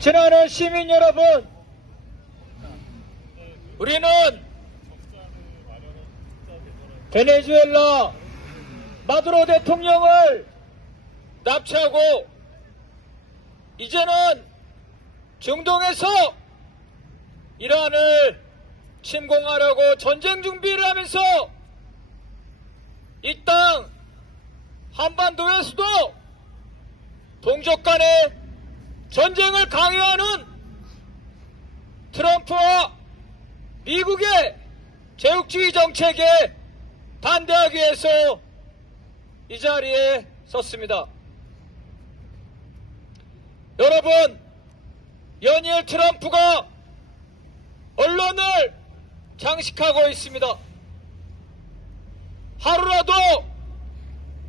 지나는 시민 여러분, 우리는 베네수엘라 마두로 대통령을 납치하고 이제는 중동에서 이란을 침공하려고 전쟁 준비를 하면서 이 땅 한반도에서도 동족 간의 전쟁을 강요하는 트럼프와 미국의 제국주의 정책에 반대하기 위해서 이 자리에 섰습니다. 여러분, 연일 트럼프가 언론을 장식하고 있습니다. 하루라도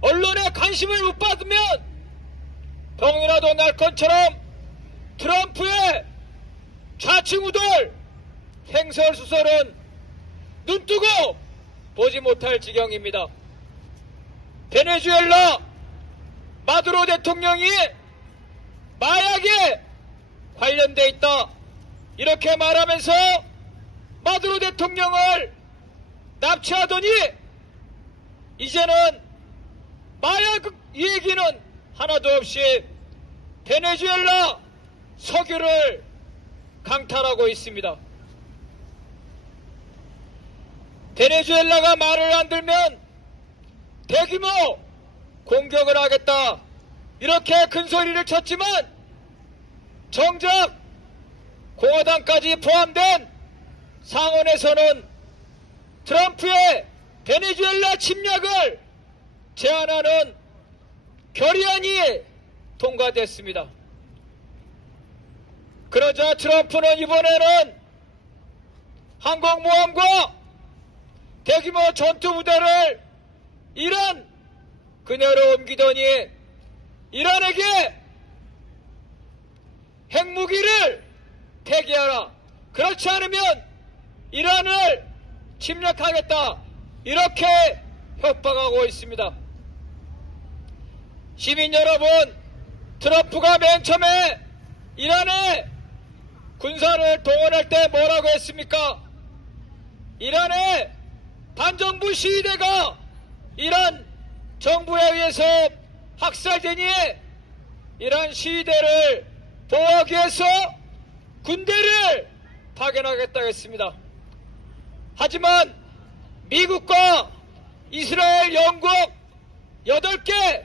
언론에 관심을 못 받으면 병이라도 날 것처럼 트럼프의 좌충우돌 횡설수설은 눈뜨고 보지 못할 지경입니다. 베네수엘라 마두로 대통령이 마약에 관련돼 있다 이렇게 말하면서 마두로 대통령을 납치하더니 이제는 마약 얘기는 하나도 없이 베네수엘라 석유를 강탈하고 있습니다. 베네수엘라가 말을 안 들면 대규모 공격을 하겠다 이렇게 큰 소리를 쳤지만 정작 공화당까지 포함된 상원에서는 트럼프의 베네수엘라 침략을 제한하는 결의안이 통과됐습니다. 그러자 트럼프는 이번에는 항공모함과 대규모 전투부대를 이란 그네로 옮기더니 이란에게 핵무기를 폐기하라. 그렇지 않으면 이란을 침략하겠다. 이렇게 협박하고 있습니다. 시민 여러분, 트럼프가 맨 처음에 이란에 군사를 동원할 때 뭐라고 했습니까? 이란의 반정부 시위대가 이란 정부에 의해서 학살되니 이란 시위대를 보호하기 위해서 군대를 파견하겠다고 했습니다. 하지만 미국과 이스라엘, 영국 8개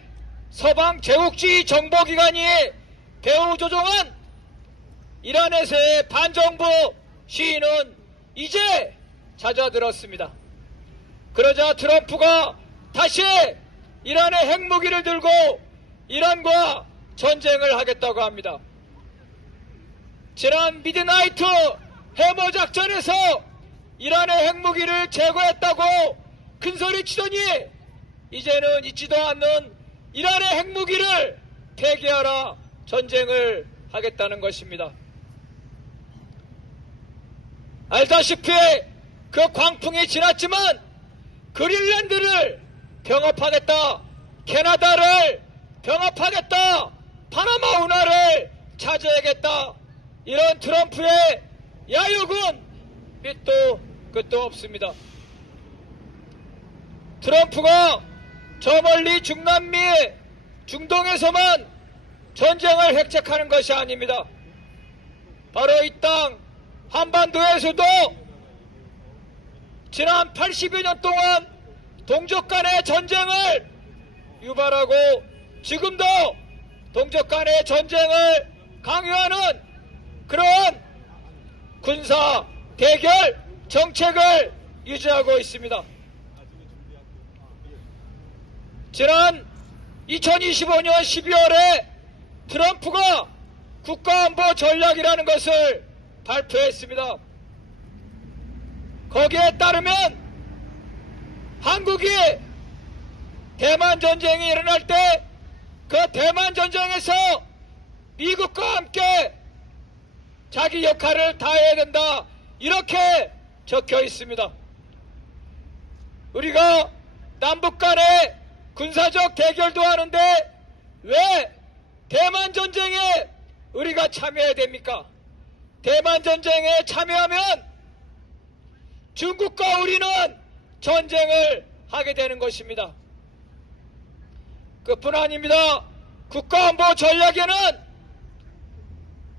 서방 제국주의 정보기관이 배후 조종한 이란에서의 반정부 시위는 이제 잦아들었습니다. 그러자 트럼프가 다시 이란의 핵무기를 들고 이란과 전쟁을 하겠다고 합니다. 지난 미드나이트 해머 작전에서 이란의 핵무기를 제거했다고 큰소리 치더니 이제는 있지도 않는 이란의 핵무기를 폐기하라 전쟁을 하겠다는 것입니다. 알다시피 그 광풍이 지났지만 그린란드를 병합하겠다, 캐나다를 병합하겠다, 파나마 운하를 차지하겠다 이런 트럼프의 야욕은 밑도 끝도 없습니다. 트럼프가 저 멀리 중남미, 중동에서만 전쟁을 획책하는 것이 아닙니다. 바로 이 땅 한반도에서도 지난 80여 년 동안 동족 간의 전쟁을 유발하고 지금도 동족 간의 전쟁을 강요하는 그런 군사 대결 정책을 유지하고 있습니다. 지난 2025년 12월에 트럼프가 국가안보 전략이라는 것을 발표했습니다. 거기에 따르면 한국이 대만 전쟁이 일어날 때 그 대만 전쟁에서 미국과 함께 자기 역할을 다해야 된다 이렇게 적혀 있습니다. 우리가 남북 간의 군사적 대결도 하는데 왜 대만 전쟁에 우리가 참여해야 됩니까? 대만 전쟁에 참여하면 중국과 우리는 전쟁을 하게 되는 것입니다. 그뿐 아닙니다. 국가안보 전략에는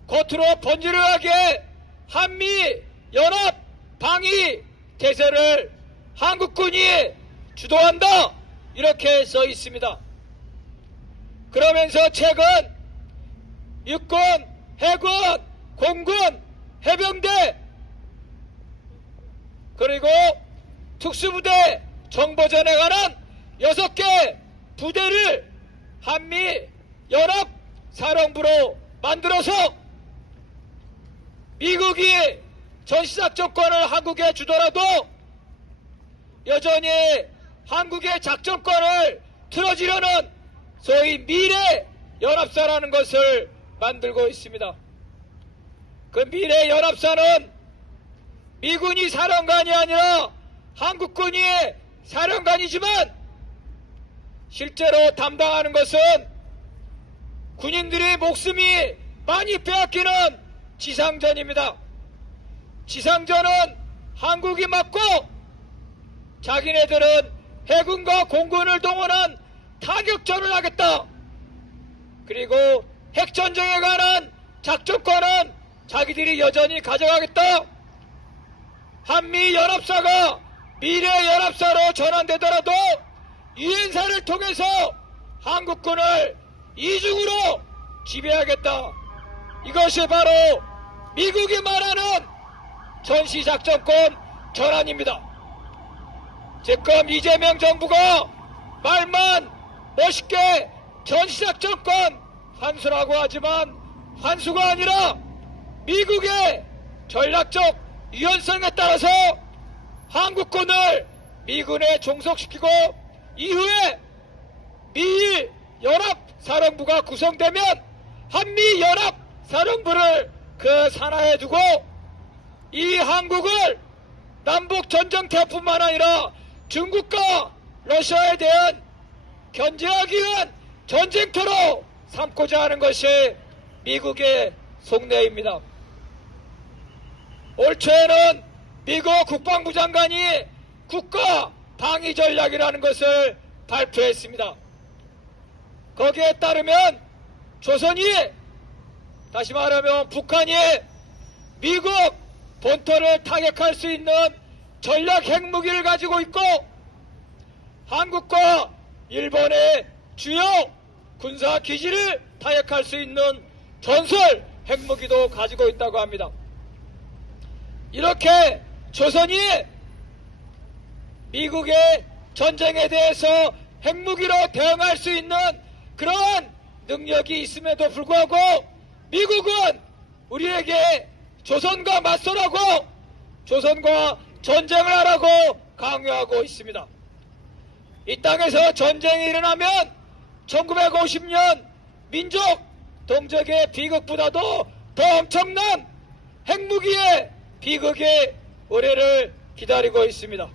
겉으로 번지르르하게 한미 연합 방위 태세를 한국군이 주도한다, 이렇게 써 있습니다. 그러면서 최근 육군, 해군, 공군, 해병대, 그리고 특수부대 정보전에 관한 6개 부대를 한미 연합 사령부로 만들어서 미국이 전시작전권을 한국에 주더라도 여전히 한국의 작전권을 틀어지려는 소위 미래연합사라는 것을 만들고 있습니다. 그 미래연합사는 미군이 사령관이 아니라 한국군이 사령관이지만 실제로 담당하는 것은 군인들의 목숨이 많이 빼앗기는 지상전입니다. 지상전은 한국이 맡고 자기네들은 해군과 공군을 동원한 타격전을 하겠다. 그리고 핵전쟁에 관한 작전권은 자기들이 여전히 가져가겠다. 한미연합사가 미래연합사로 전환되더라도 유엔사를 통해서 한국군을 이중으로 지배하겠다. 이것이 바로 미국이 말하는 전시작전권 전환입니다. 지금 이재명 정부가 말만 멋있게 전시작전권 환수라고 하지만 환수가 아니라 미국의 전략적 유연성에 따라서 한국군을 미군에 종속시키고 이후에 미일 연합사령부가 구성되면 한미연합사령부를 그 산하에 두고 이 한국을 남북전쟁터뿐만 아니라 중국과 러시아에 대한 견제하기 위한 전쟁터로 삼고자 하는 것이 미국의 속내입니다. 올 초에는 미국 국방부 장관이 국가 방위 전략이라는 것을 발표했습니다. 거기에 따르면 조선이, 다시 말하면 북한이 미국 본토를 타격할 수 있는 전략 핵무기를 가지고 있고 한국과 일본의 주요 군사 기지를 타격할 수 있는 전술 핵무기도 가지고 있다고 합니다. 이렇게 조선이 미국의 전쟁에 대해서 핵무기로 대응할 수 있는 그러한 능력이 있음에도 불구하고 미국은 우리에게 조선과 맞서라고, 조선과 전쟁을 하라고 강요하고 있습니다. 이 땅에서 전쟁이 일어나면 1950년 민족 동족의 비극보다도 더 엄청난 핵무기의 비극이 우리를 기다리고 있습니다.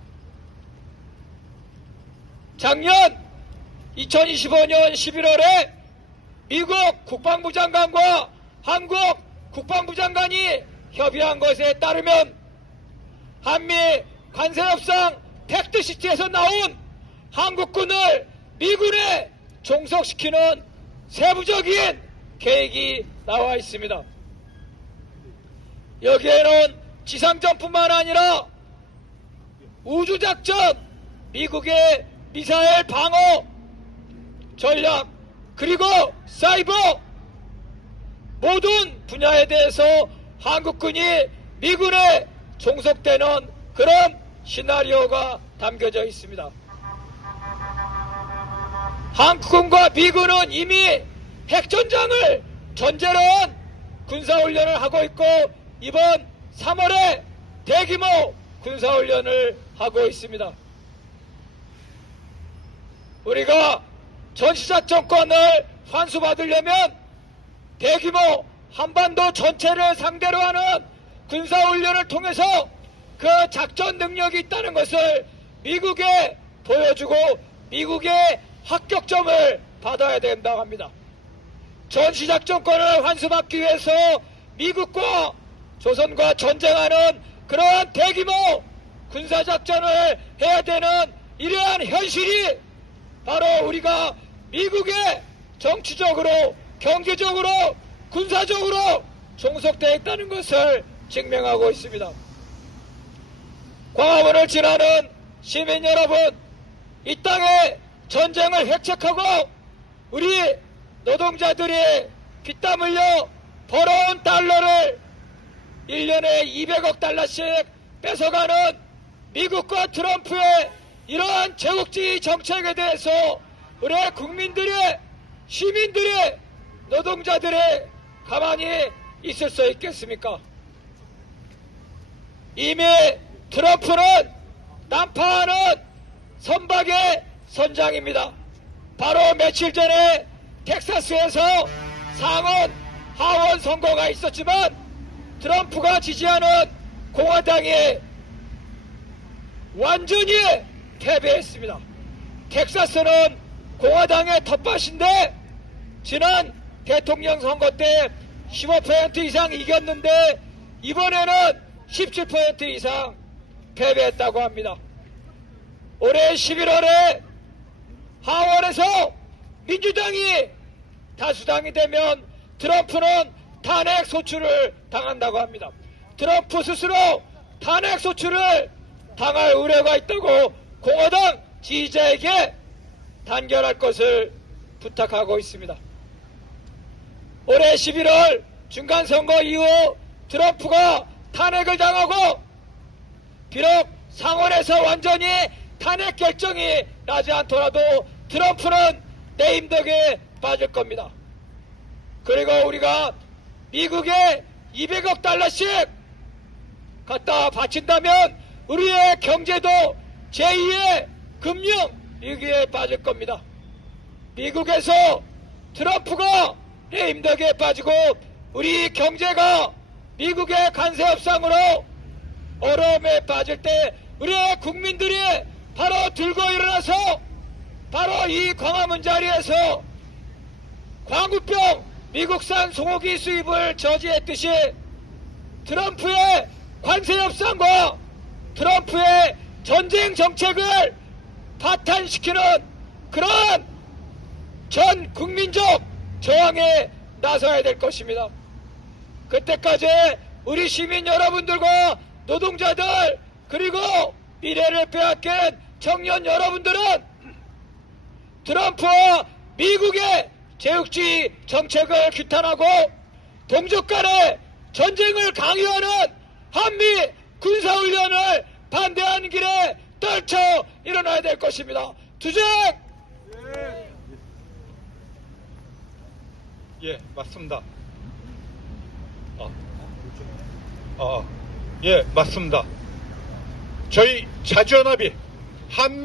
작년 2025년 11월에 미국 국방부 장관과 한국 국방부 장관이 협의한 것에 따르면 한미 관세협상 팩트시트에서 나온 한국군을 미군에 종속시키는 세부적인 계획이 나와 있습니다. 여기에는 지상전뿐만 아니라 우주작전, 미국의 미사일 방어 전략, 그리고 사이버 모든 분야에 대해서 한국군이 미군에 종속되는 그런 시나리오가 담겨져 있습니다. 한국군과 미군은 이미 핵전장을 전제로 한 군사훈련을 하고 있고 이번 3월에 대규모 군사훈련을 하고 있습니다. 우리가 전시작전권을 환수받으려면 대규모 한반도 전체를 상대로 하는 군사훈련을 통해서 그 작전 능력이 있다는 것을 미국에 보여주고 미국의 합격점을 받아야 된다고 합니다. 전시작전권을 환수받기 위해서 미국과 조선과 전쟁하는 그러한 대규모 군사작전을 해야 되는 이러한 현실이 바로 우리가 미국에 정치적으로, 경제적으로, 군사적으로 종속되어 있다는 것을 증명하고 있습니다. 광화문을 지나는 시민 여러분, 이 땅에 전쟁을 획책하고 우리 노동자들이 피땀 흘려 벌어온 달러를 1년에 200억 달러씩 뺏어가는 미국과 트럼프의 이러한 제국주의 정책에 대해서 우리 국민들의, 시민들의, 노동자들의 가만히 있을 수 있겠습니까? 이미 트럼프는 난파하는 선박의 선장입니다. 바로 며칠 전에 텍사스에서 상원, 하원 선거가 있었지만 트럼프가 지지하는 공화당이 완전히 패배했습니다. 텍사스는 공화당의 텃밭인데 지난 대통령 선거 때 15% 이상 이겼는데 이번에는 17% 이상 패배했다고 합니다. 올해 11월에 하원에서 민주당이 다수당이 되면 트럼프는 탄핵 소추를 당한다고 합니다. 트럼프 스스로 탄핵 소추를 당할 우려가 있다고 공화당 지지자에게 단결할 것을 부탁하고 있습니다. 올해 11월 중간선거 이후 트럼프가 탄핵을 당하고 비록 상원에서 완전히 탄핵 결정이 나지 않더라도 트럼프는 내임덕에 빠질 겁니다. 그리고 우리가 미국에 200억 달러씩 갖다 바친다면 우리의 경제도 제2의 금융 위기에 빠질 겁니다. 미국에서 트럼프가 내임덕에 빠지고 우리 경제가 미국의 관세 협상으로 어려움에 빠질 때 우리의 국민들이 바로 들고 일어나서 바로 이 광화문 자리에서 광우병 미국산 소고기 수입을 저지했듯이 트럼프의 관세 협상과 트럼프의 전쟁 정책을 파탄시키는 그러한 전 국민적 저항에 나서야 될 것입니다. 그때까지 우리 시민 여러분들과 노동자들 그리고 미래를 빼앗긴 청년 여러분들은 트럼프와 미국의 제국주의 정책을 규탄하고 동족 간의 전쟁을 강요하는 한미 군사훈련을 반대하는 길에 떨쳐 일어나야 될 것입니다. 투쟁! 예, 맞습니다. 예, 맞습니다. 저희 자주연합이 한